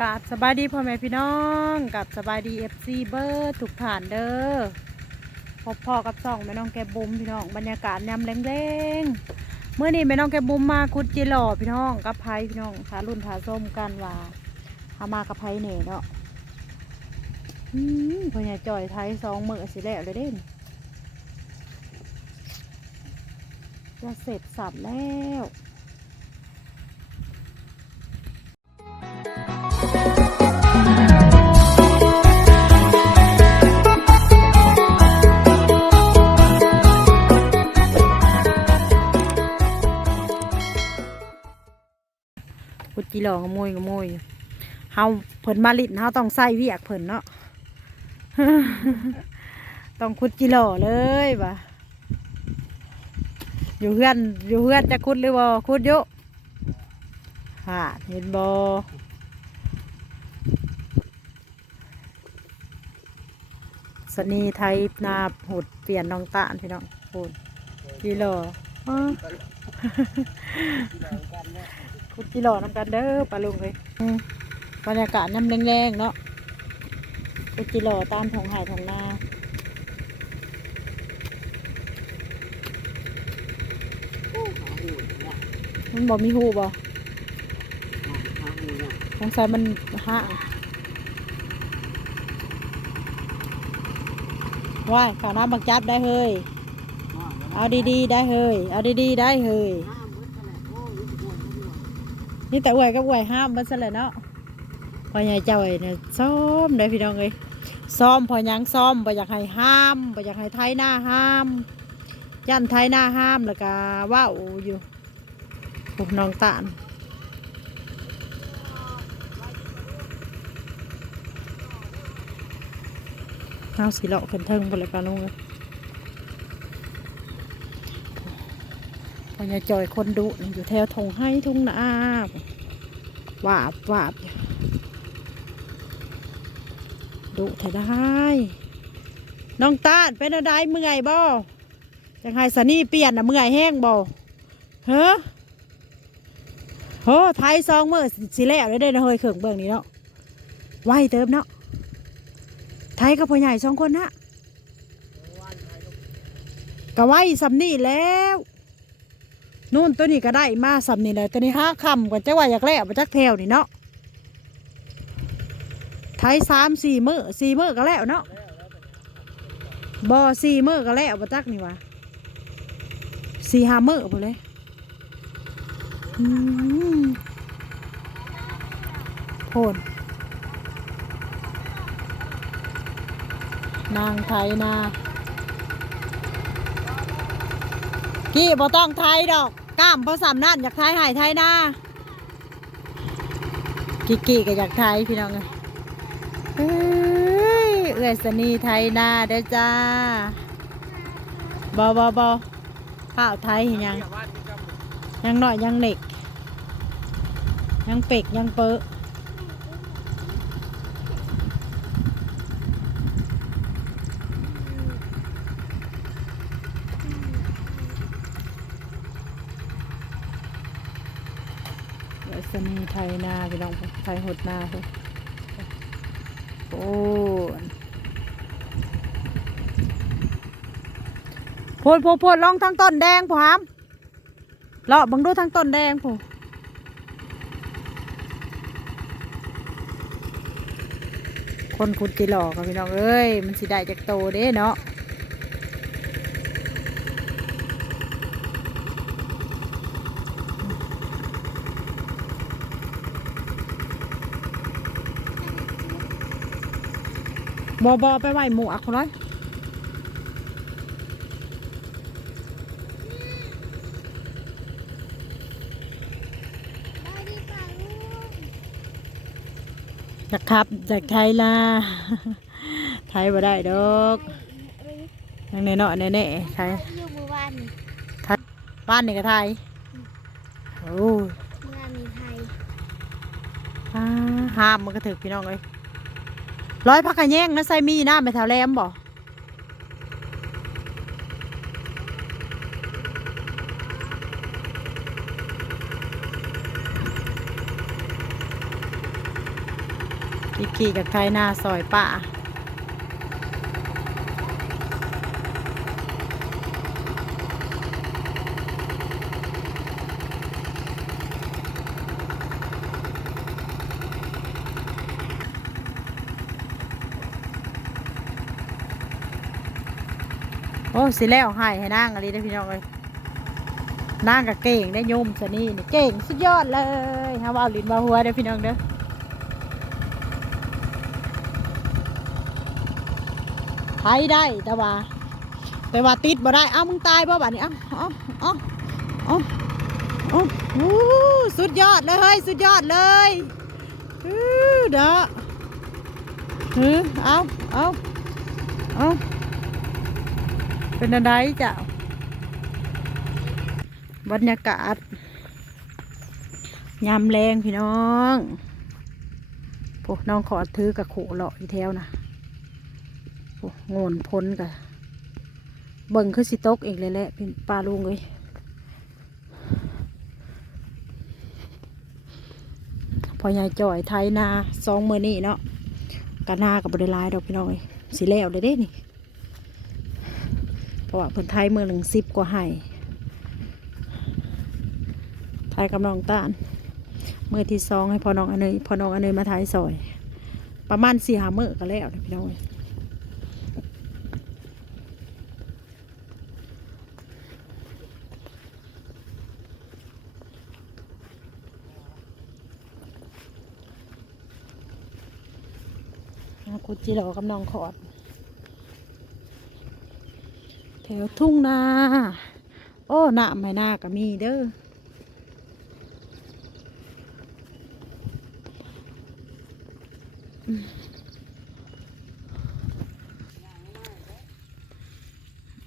กราบสบายดีพ่อแม่พี่น้องกับสบายดีเอฟซีเบอร์ทุกฐานเด้อพบพ่อกับสองแม่น้องแกบุมพี่น้องบรรยากาศยามแรงๆเมื่อนี้แม่น้องแกบุมมาคุดจิหล่อพี่น้องกับไพพี่น้องขารุ่นขาส้มกันว่าหามากับไพเหน่เนาะพ่อใหญ่จ่อยไทยสองมือสิแล้วเลยเด้นจะเสร็จสับแล้ว ดจีหลองขโมยขโมยเฮาเพิ่นมาลิดเฮาต้องใส่เวียกเพิ่นเนาะต้องคุดจีหลอเลยว่ะอยู่เพื่อนอยู่เพื่อนจะคุดหรือบ่คุดเยอะฮะเห็นบ่สนีไทยนาหุดเปลี่ยนน้องตาพี่น้องพูดจีหลอ อ้อคุดจิหล่อน้ำกันเด้อปลาลุงเลยอืมบรรยากาศน้ำแรงๆเนาะคุดจิหล่อตามท้องไห่ท้องนามันบอกมีหูบ่สงสัยมันห่างว่ายข่าวน้ำบังจับได้เฮ้ย เอาดีๆได้เฮ้ย เอาดีๆได้เฮ้ย นี่แต่อวยก็อวยห้ามมันซะเลยเนาะพอใหญ่เจ้าไอ้เนี่ยซ้อมได้พี่น้องเลยซ้อมพอยังซ้อมไปอยากให้ห้ามไปอยากให้ไทยหน้าห้ามยันไทยหน้าห้ามแล้วก็ว่าวอยู่พวกน้องตาลเอาสีเลาะขึ้นเทิงไปเลยปลาลุงเลย พญ่จอยคนดุอยู่แถวทงให้ทุ่งนาวาบวาบดุเธอได้น้องตาดเป็นอะไรเมื่อยบ่จังไห้สนี่เปลี่ยนนะเมื่อยแห้งบ่เฮ้อโหไทยซองเมื่อสิแล้วเลยเด้อนะเฮ้ยเขิงเบื้องนี้เนาะไวเติมเนาะไทยกับพ่อใหญ่สองคนนะก็ไวสำนี่แล้ว นู่นตัวนี้ก็ได้มาสำนี่เลยตัวนี้ห้าคำกว่าจะว่าอยากแล้วมาจักแถวนี่เนาะไทยสามสี่มือสี่มือก็แล้วเนาะบอสี่มือก็แล้วมาจักนี่วะสี่ห้ามือหมดเลยโพนนางไทยนากี้บ่ต้องไทยดอก กล้ามพอสามนั่นอยากไทยหายไทยนากิกกี้ก็อยากไทยพี่น้องเลยเอ้ยเอื้อยสนีไทยนาเด้อจ้าบอบอบอข้าวไทยเห็นยัง ยังหน่อยยังเหล็ก ยังเป็กยังเปอะเอื้อยสนีไท ยนาพี่น้องไทยหดนาพิ่นโอ้โพดโพดโพดลองทั้งต้นแดงผามเลาะบังดูทั้งต้นแดงผู้คนคุดจีหลอกกับพี่น้องเอ้ย มันสิได้จากโตเด้เนาะ บอบอไปไหวหมูอักเขาเลยได้ดีกว่าลูกอยากขับจากไทยล่ะไทยบ่ได้ดอกยังในเนาะแน่ๆไทยอยู่หมู่บ้านนี่บ้านนี่ก็ไทยโอ้ยเมื่อมีไทยอ่าห้ามมันก็ถึกพี่น้องเลย ร้อยพักกระแยงนะใส่มีหน้าไปแถวแรมบ่พี่ขี่กับไทยหน้าซอยป่า สิแล้วให้ให้นางอะไรได้พี่น้องเลยนางกับเก่งได้ยมสนี่นี่เก่งสุดยอดเลยฮาว่าลินว่าหัวเด้พี่น้องเด้อไทยได้แต่ว่าแต่ว่าติดบ่ได้ เอ้ามึงตายบ่บัดนี้เอ้าเอ้าเอ้าเอ้าเอ้าอู้สุดยอดเลยเฮ้ยสุดยอดเลยอื้อเด้อฮือเอาเอาเอา เป็นอะไรจ้ะบรรยากาศยามแรงพี่น้องพวกน้องขอถือกับขู่เลาะอีแถวนะโอ้โงนพ้นกะเบิ่งคือสิตกอีกเลยแหละเป็นปลาลุงเลยพอยายจ่อยไทยนาสองมือนี่เนาะกะนากับบริลายดอกพี่น้องเลยสิแล้วเลยเด้นี่ เพราะว่าเพิ่นไทยมือหนึ่งสิบกว่าไห้ไทยกับน้องต้าลมือที่สองให้พอน้องอเนยพอน้องอเนยมาไทยซอย ประมาณสี่หามือก็แล้วพี่น้องเอ้ยกุจิโร่กับน้องขอด แถ วทุ่งนา โอ้หน้าไม่น่าก็มีเด้อ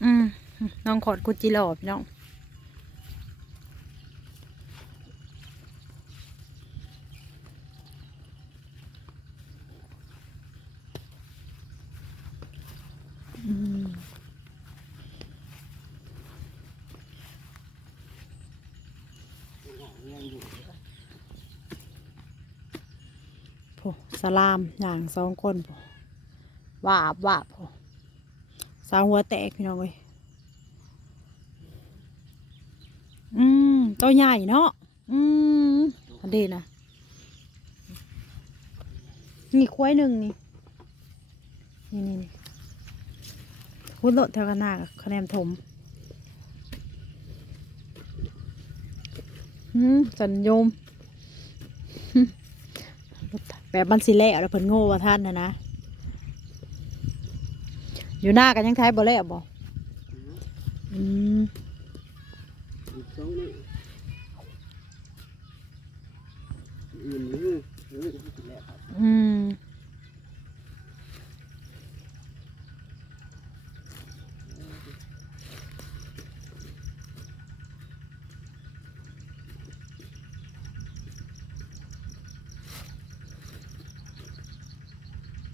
อืมน้องขอดกุจิหลอบน้อง อืมโผ สลามอย่างสองคนว่าบว่าบโผสาวหัวแตกพี่น้องเว้ยอืมตัวใหญ่เนาะอืมอันเดนะนี่ควายหนึ่งนี่ นี่นี่นี่พุดโลดเท่ากันหน้ากับคะแนนถมหืมสัญโยม แบบมันสิแล้วแล้วเพิ่นโง่ว่าท่านนะนะ อยู่หน้ากันยังใช้บ่แล้วบ่อืมอีกสองนี่อื่นหรือหรือจะแล้วครับอืม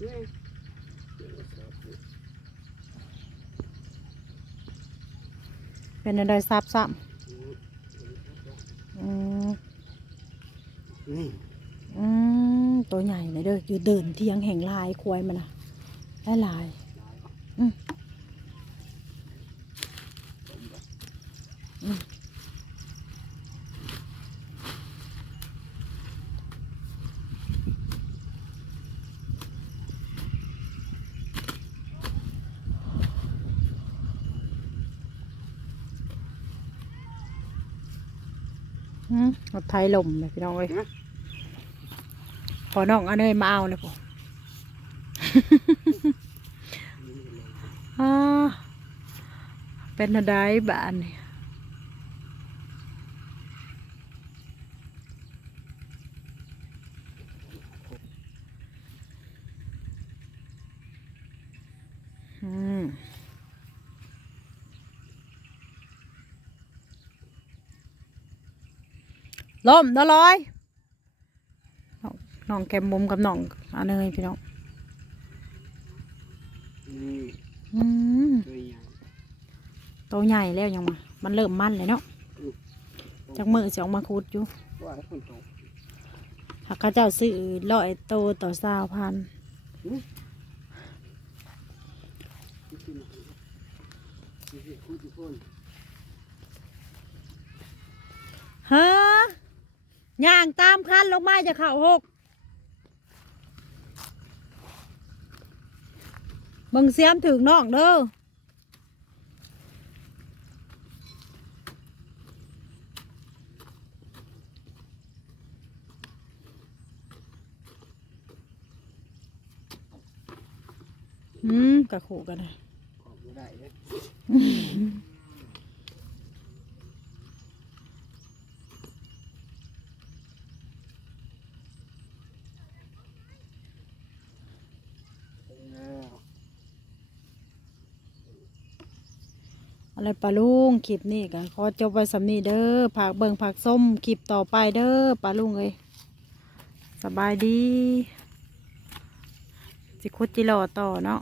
เป็นอะไรซับซ้ำอืมนี่อืมตัวใหญ่เลยเด้ออยู่เดินเที่ยงแห่งลายควายมันนะได้ลาย อืมอืม รถไทยลมเลยพี่น้องเอ้ยพอน้องอันเนยมาเอาเลยผมอ่าเป็นอะไรบ้านนี่อืม ลมนอลอยน้องแกมบุมกับน้องอันเนยพี่น้องนี่อืมตัวใหญ่โตใหญ่แล้วยังมามันเริ่มมันเลยเนาะจากมือจะออกมาคูดอยู่ว่าให้คนโตหากเขาเจ้าซื้อร้อยโตต่อสาวพันนี่คือหนังนี่คือคู่ทุกคนเฮ้อ ย่างตามคันลงมาจะเข่าหกเบิ่งเสียมถึงน้องเด้ออืมกะขู่กันนะ ออกไม่ได้เลย แล้ว อะไรปลาลุงคลิปนี้กันขอจบไว้สำนีเด้อผักเบิงผักส้มคลิปต่อไปเด้อปลาลุงเลยสบายดี สิคุดจิรอต่อเนาะ